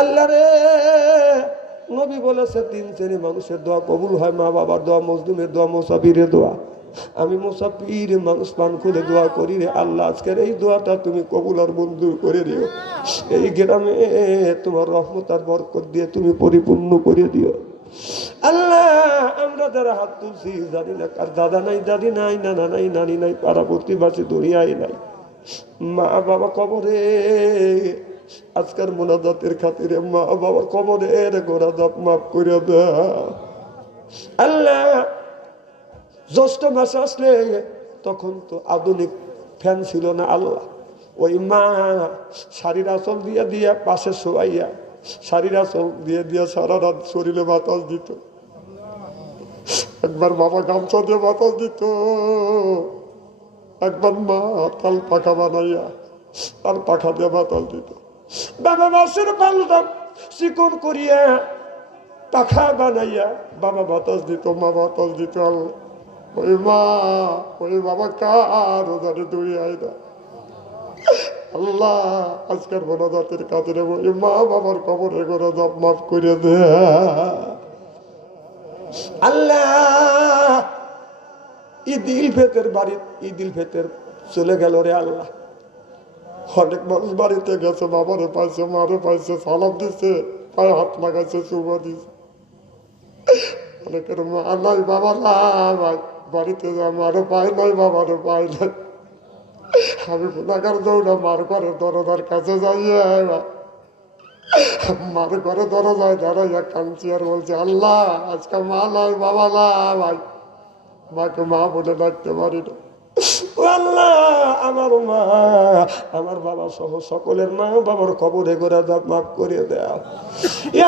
আল্লাহ রে। নবী বলেছে, তিন শ্রেণি মানুষের দোয়া কবুল হয়, মা বাবার দোয়া, মজলুমের দোয়া, মোসাফিরের দোয়া। আমি মুসাফির মানুষ পান করে দোয়া করি রে, আল্লাহ, আজকের এই দোয়াটা তুমি কবুল আর মঞ্জুর করে দিও। এই গ্রামে তোমার রহমত আর বরকত দিয়ে তুমি পরিপূর্ণ করে দিও। আল্লাহ, আমরা যারা হাত জানি কার দাদা নাই নাই নাই, নানি নাই, পাড়া নাই। মা বাবা কবরে আজকের মোনাজাতের খাতিরে মা কবরের গোড়া দাপ মাফ করে দাও আল্লাহ, জ্যৈষ্ঠ মাস আসলে তখন তো আধুনিক ফ্যান ছিল না আল্লাহ। ওই মা শাড়ির আঁচল দিয়ে দিয়ে পাশে শোয়াইয়া শাড়ির আঁচল দিয়ে দিয়ে সারা রাত শরীরে বাতাস দিত। একবার বাবা গামছা দিয়ে বাতাস দিত। একবার মা তাল পাখা বানাইয়া তাল পাখা দিয়ে বাতাস দিত। বাবা মাসের পাল্টাম চিকন করিয়া পাখা বানাইয়া বাবা বাতাস দিত, মা বাতাস দিত। ওই মা, ওই বাবা কার ওধারে দুই আয়না। আল্লাহ, আজকের মোনাজাতের কাছে ওই মা বাবার কবরে করে জব মাফ করে দে। আল্লাহ ঈদিল ফেতের বাড়ি ঈদিল ফেতের চলে গেল রে আল্লাহ। অনেক মানুষ বাড়িতে গেছে, বাবারে পাইছে, মারে পাইছে, সালাম দিছে, পায়ে হাত লাগাইছে চুমা দিছে। অনেকের মা নাই, বাবা নাই, বাড়িতে মারে পাই নাই, বাবারে পাই নাই। আমি গুণাগার দৌড়া মার ঘরে দরজার কাছে যাইয়া মার ঘরে দরজায় দাঁড়াইয়া কাঁদছি আর বলছি, আল্লাহ, আজকে মা নাই, বাবা না ভাই মাকে মা বলে ডাকতে পারি না। আল্লাহ, আমার মা, আমার বাবা সহ সকলের মা বাবার খবরে করে দাও মাফ করে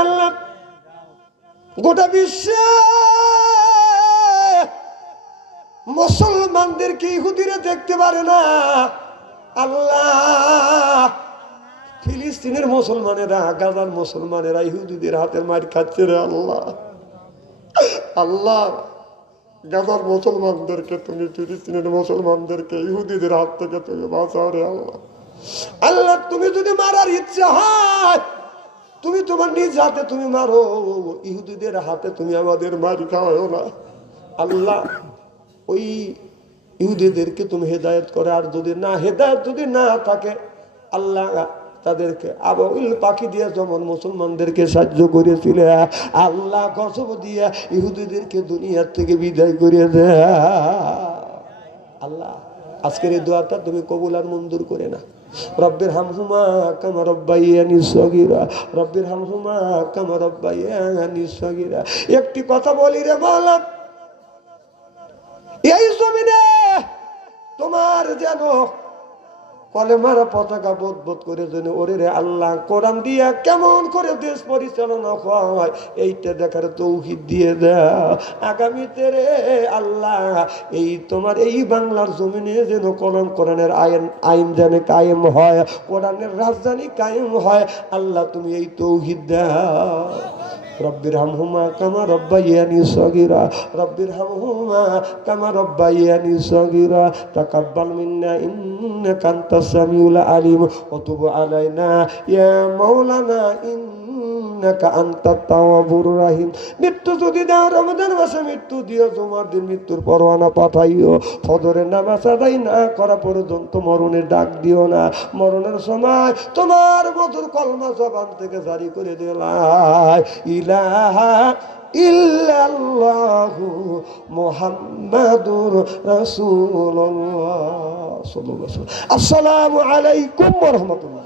আল্লাহ, গোটা বিশ্ব মুসলমানদেরকে ইহুদিরা দেখতে পারে না? আল্লাহ, ফিলিস্তিনের মুসলমানেরা, গাজার মুসলমানেরা ইহুদিদের হাতের মার খাচ্ছে রে আল্লাহ। আল্লাহ গাজার মুসলমানদেরকে তুমি ফিলিস্তিনের মুসলমানদেরকে ইহুদিদের হাত থেকে তুমি বাঁচাও রে আল্লাহ আল্লাহ তুমি যদি মারার ইচ্ছা হয় তুমি তোমার নিজ হাতে তুমি মারো ইহুদিদের হাতে তুমি আমাদের মারি খাওয়াও না আল্লাহ ওই ইহুদিদেরকে তুমি হেদায়ত করে আর যদি না হেদায়ত যদি না থাকে আল্লাহ তাদেরকে আবইল পাখি দিয়ে যেমন মুসলমানদেরকে সাহায্য করেছিলে, আল্লাহ গসব দিয়ে ইহুদিদেরকে দুনিয়ার থেকে বিদায় করে আল্লাহ, আজকের এই দোয়াটা তুমি কবুল আর মঞ্জুর করে না রব্বের হামহুমা কামা রব্বাইয়ানি সগিরা, রব্বের হামহুমা কামা রব্বাইয়ানি সগিরা। একটি কথা বলি রে মাওলা এই জমিনে তোমার যেন কলেমারা পতাকা বোধ বোধ করে যেন ওরে রে আল্লাহ, কোরআন দিয়া কেমন করে দেশ পরিচালনা করা হয়, এইটা দেখার তৌহিদ দিয়ে দাও। আগামীতে রে আল্লাহ, এই তোমার এই বাংলার জমিনে যেন কোরআন, কোরআনের আইন আইন যেন কায়েম হয়, কোরআনের রাজধানী কায়েম হয়, আল্লাহ তুমি এই তৌহিদ দাও। রব্বির হামহুমা কামা রব্বাইয়ানি সগিরা রব্বির হামহুমা কামা রব্বাইয়ানি সগিরা, তাকাব্বাল মিন্না ইন্নাকা আনতাস সামিউল আলিম ওয়া তুব আলাইনা, ইয়া মাওলানা ইন মৃত্যু যদি দাও, রমজান মাসে মৃত্যু দিও তোমার দিন মৃত্যুর পরোয়ানা পাঠাইও। ফজরের নামাজ আদায় না করা পর্যন্ত মরণের ডাক দিও না। মরণের সময় তোমার মধুর কলমা জবান থেকে জারি করে দিলাই ইলাহা ইল্লাল্লাহু মুহাম্মাদুর রাসূলুল্লাহ। সাল্লাল্লাহু আলাইহি আসসালামু আলাইকুম ওয়া রাহমাতুল্লাহ।